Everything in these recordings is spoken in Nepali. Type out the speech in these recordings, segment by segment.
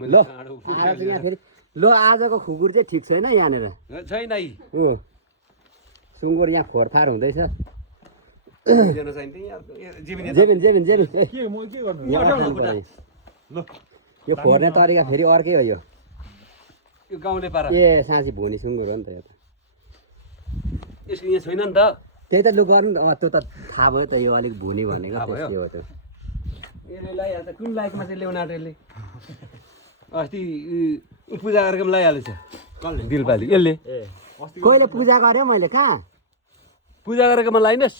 ल आज यहाँ फेरि ल आजको खुकुर चाहिँ ठिक छैन यहाँनिर छैन है हो सुँगुर यहाँ खोरफार हुँदैछ जीवन जेबिन जेबिन जेबिन ए, के म के गर्नु यहाँ राख्नु पर्यो। यो फोर्ने तरिका फेरि अर्कै हो यो यो गाउँले पारा ए साँच्ची भुनी सुँगुर हो नि त यो त यसको यहाँ छैन नि त त्यही त लु गर्नु न त्यो त थाहा भयो त यो अलिक भुनी भनेको थाहा भयो। त्यस्तै हो त्यो यसले लगाइहाल्छ कुन लाइकमा चाहिँ ल्याउन आँटेले अस्ति पूजा गरेको लगाइहालेछ दिलपाली यसले कहिले पूजा गरेँ मैले कहाँ पूजा गरेकोमा लगाइनस्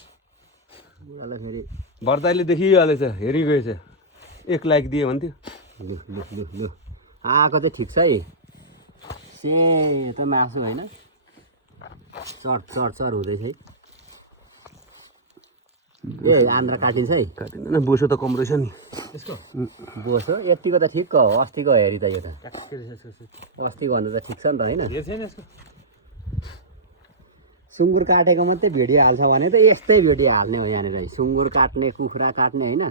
बुढालाई फेरि भर्ताले देखिहालेछ हेरिगएछ 1 लाख दियो भन्थ्यो लु लु लु लु आएको चाहिँ ठिक छ है सेतो मासु होइन चर चर चर हुँदैछ है ए आन्द्रा काटिन्छ है काटिँदैन बोसो त कम रहेछ नि बोसो यतिको त ठिक हो अस्तिको हेरी त यो त अस्तिको भन्दा त ठिक छ नि त होइन धेर छैन यसको सुँगुर काटेको मात्रै भिडियो हाल्छ भने त यस्तै भिडियो हाल्ने हो यहाँनिर सुँगुर काट्ने कुखुरा काट्ने होइन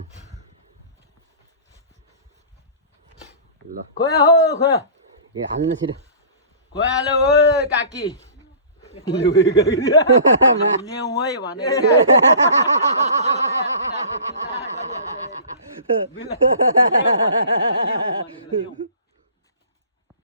ल खोया हो खोया ए हाल्नु न छिटो खोयाले ओ काकी ल्याउ है भने